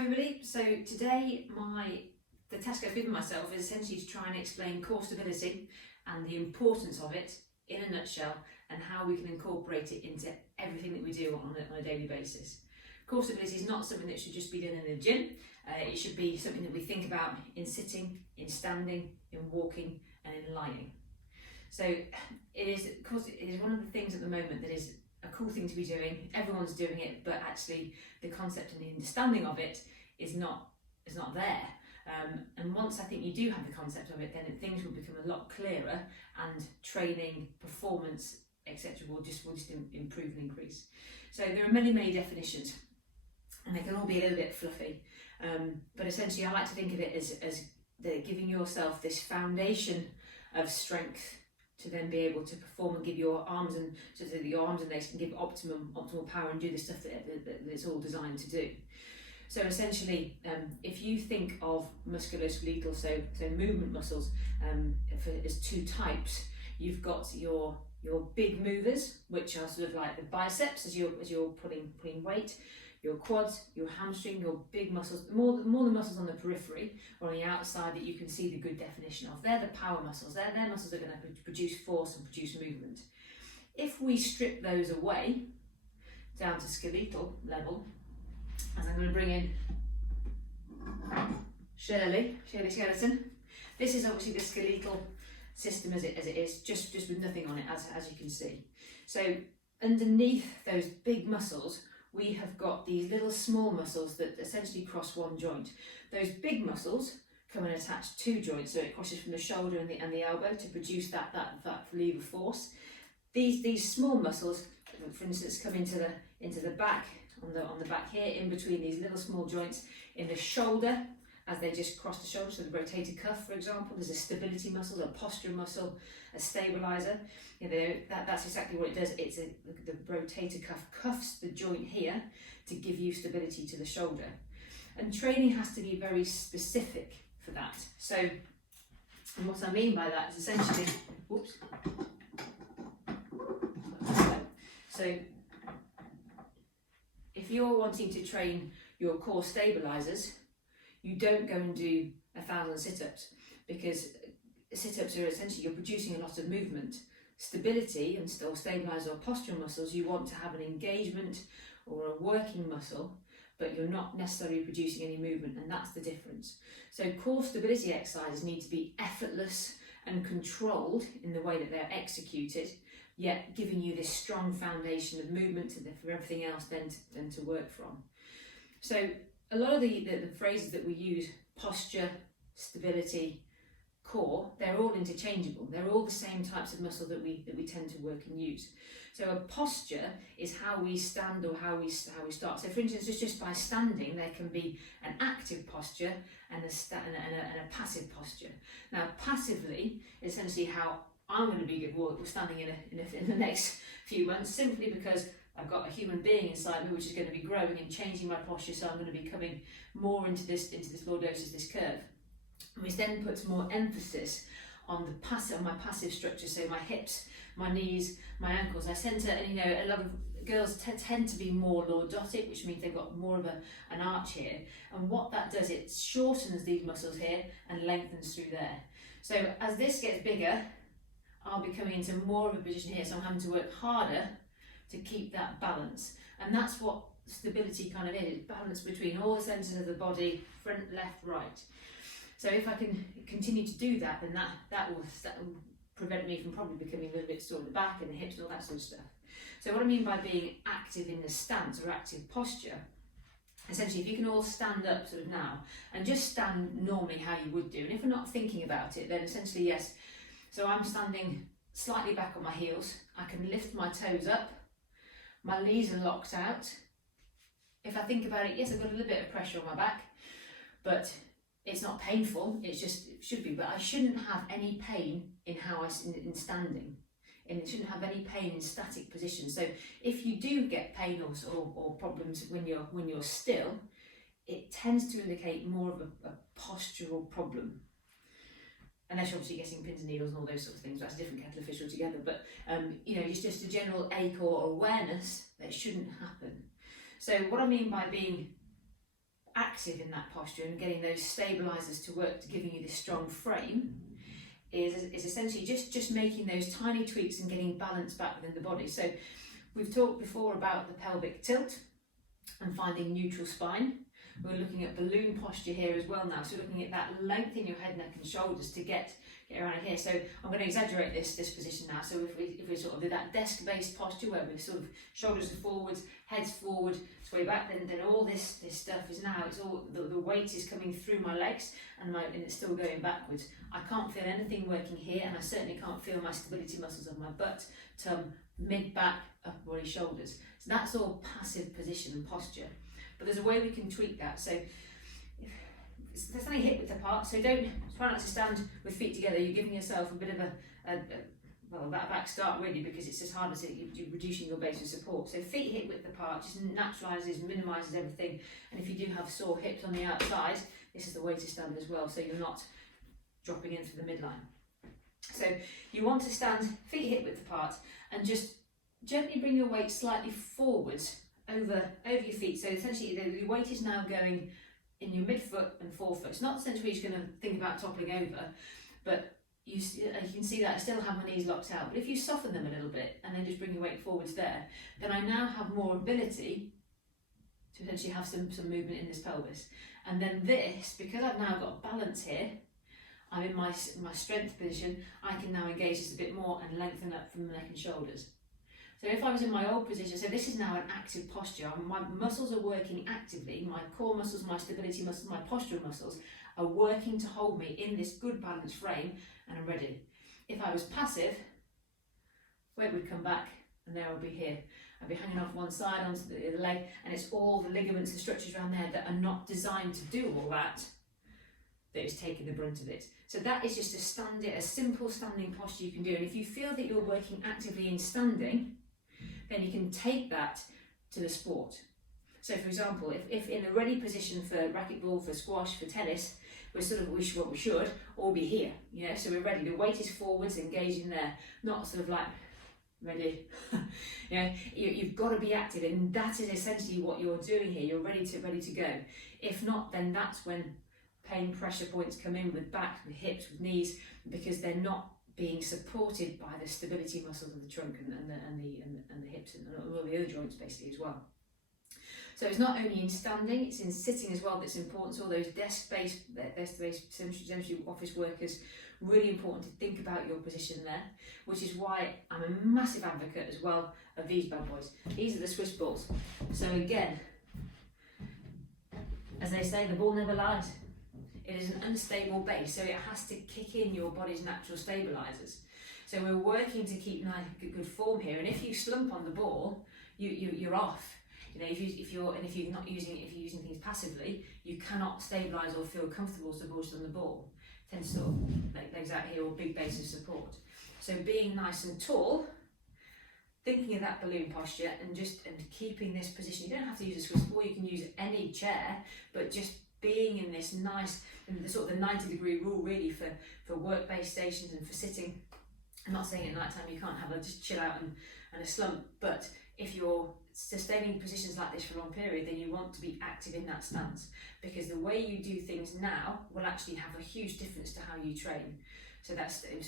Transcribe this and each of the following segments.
everybody. So today the task I've given myself is essentially to try and explain core stability and the importance of it in a nutshell, and how we can incorporate it into everything that we do on a daily basis. Core stability is not something that should just be done in the gym. It should be something that we think about in sitting, in standing, in walking and in lying. So it is one of the things at the moment that is a cool thing to be doing. Everyone's doing it, but actually the concept and the understanding of it is not there. And once I think you do have the concept of it, then things will become a lot clearer, and training, performance, etc. will just improve and increase. So there are many definitions, and they can all be a little bit fluffy. But essentially, I like to think of it as giving yourself this foundation of strength to then be able to perform and give your arms and so that your arms and legs can give optimal power and do the stuff that it's all designed to do. So essentially, if you think of musculoskeletal, so movement muscles, as two types, you've got your big movers, which are sort of like the biceps as you're putting weight, your quads, your hamstring, your big muscles, more the muscles on the periphery or on the outside that you can see the good definition of. They're the power muscles. They're muscles that are going to produce force and produce movement. If we strip those away down to skeletal level, as I'm going to bring in Shirley Skeleton. This is obviously the skeletal system as it is, just with nothing on it, as you can see. So underneath those big muscles, we have got these little small muscles that essentially cross one joint. Those big muscles come and attach two joints, so it crosses from the shoulder and the elbow to produce that lever force. These small muscles, for instance, come into the back. On the back here, in between these little small joints, in the shoulder, as they just cross the shoulder, so the rotator cuff, for example, there's a stability muscle, a posture muscle, a stabilizer. That's exactly what it does. The rotator cuff cuffs the joint here to give you stability to the shoulder. And training has to be very specific for that. So, and what I mean by that is essentially, so if you're wanting to train your core stabilizers, you don't go and do 1,000 sit-ups, because sit-ups are essentially you're producing a lot of movement. Stability and still stabilizer or postural muscles, you want to have an engagement or a working muscle, but you're not necessarily producing any movement, and that's the difference. So core stability exercises need to be effortless and controlled in the way that they're executed, yet giving you this strong foundation of movement for everything else then to work from. So a lot of the phrases that we use, posture, stability, core, they're all interchangeable. They're all the same types of muscle that we tend to work and use. So a posture is how we stand or how we start. So for instance, just by standing, there can be an active posture and a passive posture. Now passively is essentially how I'm going to be standing in the next few months, simply because I've got a human being inside me which is going to be growing and changing my posture, so I'm going to be coming more into this lordosis, this curve. Which then puts more emphasis on my passive structure, so my hips, my knees, my ankles. I center, and a lot of girls tend to be more lordotic, which means they've got more of an arch here. And what that does, it shortens these muscles here and lengthens through there. So as this gets bigger, I'll be coming into more of a position here, so I'm having to work harder to keep that balance. And that's what stability kind of is. It's balance between all the centers of the body, front, left, right. So if I can continue to do that, then that will prevent me from probably becoming a little bit sore at the back and the hips and all that sort of stuff. So what I mean by being active in the stance or active posture, essentially if you can all stand up sort of now and just stand normally how you would do, and if we're not thinking about it, then essentially yes. So I'm standing slightly back on my heels, I can lift my toes up, my knees are locked out. If I think about it, yes, I've got a little bit of pressure on my back, but it's not painful, it should be, but I shouldn't have any pain in in standing, and it shouldn't have any pain in static position. So if you do get pain or problems when you're still, it tends to indicate more of a postural problem. Unless you're obviously getting pins and needles and all those sorts of things, that's a different kettle of fish altogether. But it's just a general ache or awareness that it shouldn't happen. So what I mean by being active in that posture and getting those stabilizers to work to giving you this strong frame is essentially just making those tiny tweaks and getting balance back within the body. So we've talked before about the pelvic tilt and finding neutral spine. We're looking at balloon posture here as well now. So we're looking at that length in your head, neck and shoulders to get around here. So I'm going to exaggerate this position now. So if we sort of do that desk-based posture where we're sort of shoulders are forwards, heads forward, sway back, then all this stuff is now, it's all, the weight is coming through my legs and it's still going backwards. I can't feel anything working here, and I certainly can't feel my stability muscles of my butt, tum, mid-back, upper body, shoulders. So that's all passive position and posture. But there's a way we can tweak that. So they're standing hip width apart, so try not to stand with feet together. You're giving yourself a bit of a back start really, because it's as hard as you're reducing your base of support. So feet hip width apart just naturalises, minimises everything. And if you do have sore hips on the outside, this is the way to stand as well, so you're not dropping in through the midline. So you want to stand feet hip width apart and just gently bring your weight slightly forwards over your feet. So essentially the weight is now going in your midfoot and forefoot. It's not essentially you're going to think about toppling over, but you can see that I still have my knees locked out. But if you soften them a little bit and then just bring your weight forwards there, then I now have more ability to essentially have some movement in this pelvis. And then this, because I've now got balance here, I'm in my strength position, I can now engage this a bit more and lengthen up from the neck and shoulders. So if I was in my old position, so this is now an active posture, my muscles are working actively, my core muscles, my stability muscles, my postural muscles are working to hold me in this good balanced frame, and I'm ready. If I was passive, weight would come back and there I would be here. I'd be hanging off one side onto the other leg, and it's all the ligaments and structures around there that are not designed to do all that is taking the brunt of it. So that is just a simple standing posture you can do. And if you feel that you're working actively in standing, then you can take that to the sport. So for example, if in a ready position for racquetball, for squash, for tennis, we should all be here, so we're ready. The weight is forwards, engaging there, not sort of like ready. You've got to be active, and that is essentially what you're doing here. You're ready to go. If not, then that's when pain pressure points come in with back, with hips, with knees, because they're not being supported by the stability muscles of the trunk and the hips and all the other joints basically as well. So it's not only in standing, it's in sitting as well that's important. So all those desk-based essentially office workers, really important to think about your position there, which is why I'm a massive advocate as well of these bad boys. These are the Swiss balls. So again, as they say, the ball never lies. It is an unstable base, so it has to kick in your body's natural stabilizers. So we're working to keep nice, good form here, and if you slump on the ball, you're off. If you're using things passively, you cannot stabilize or feel comfortable supported on the ball. Tends to sort of legs out here or big base of support. So being nice and tall, thinking of that balloon posture and keeping this position. You don't have to use a Swiss ball, you can use any chair, but just being in this nice, and the sort of the 90-degree rule really for work-based stations and for sitting. I'm not saying at night time you can't have just chill out and a slump, but if you're sustaining positions like this for a long period, then you want to be active in that stance, because the way you do things now will actually have a huge difference to how you train. So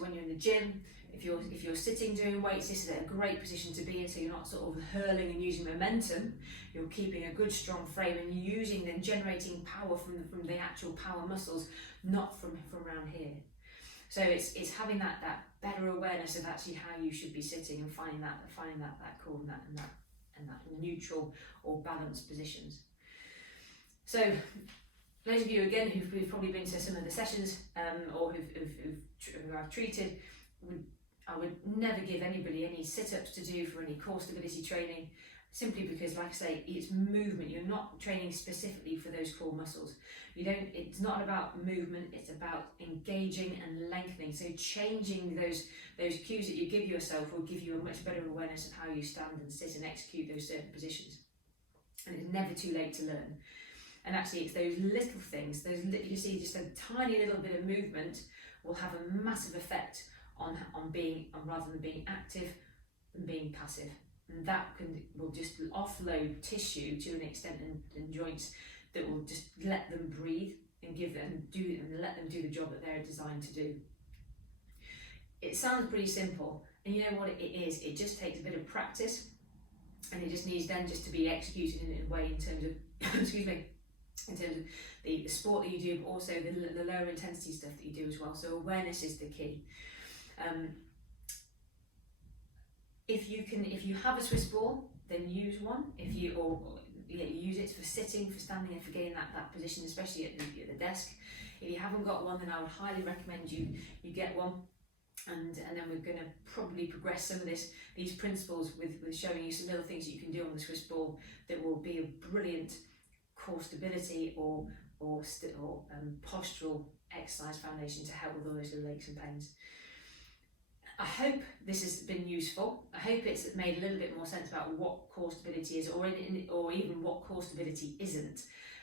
when you're in the gym, if you're sitting doing weights, this is a great position to be in, so you're not sort of hurling and using momentum, you're keeping a good strong frame and using and generating power from the actual power muscles, not from around here. So it's having that better awareness of actually how you should be sitting and finding that core and that neutral or balanced positions. So those of you again who've probably been to some of the sessions or who I've treated, I would never give anybody any sit-ups to do for any core stability training, simply because, like I say, it's movement. You're not training specifically for those core muscles. It's not about movement, it's about engaging and lengthening. So changing those cues that you give yourself will give you a much better awareness of how you stand and sit and execute those certain positions. And it's never too late to learn. And actually it's those little things, you see just a tiny little bit of movement will have a massive effect on rather than being active than being passive. And that will just offload tissue to an extent and joints that will just let them breathe and let them do the job that they're designed to do. It sounds pretty simple, and you know what it is, it just takes a bit of practice, and it just needs then just to be executed in a way in terms of excuse me, in terms of the sport that you do, but also the lower intensity stuff that you do as well. So awareness is the key. If you have a Swiss ball, then use one. Use it for sitting, for standing, and for getting that position, especially at the desk. If you haven't got one, then I would highly recommend you get one. And then we're going to probably progress some of these principles with showing you some little things that you can do on the Swiss ball that will be a brilliant core stability or postural exercise foundation to help with all those little aches and pains. I hope this has been useful. I hope it's made a little bit more sense about what core stability is, or even what core stability isn't,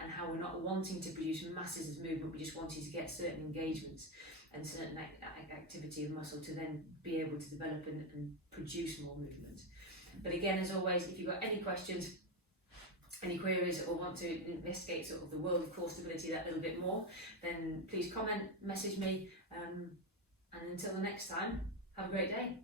and how we're not wanting to produce masses of movement, we're just wanting to get certain engagements and certain activity of muscle to then be able to develop and produce more movement. But again, as always, if you've got any questions, any queries, or want to investigate sort of the world of core stability that little bit more, then please comment, message me, and until the next time, have a great day.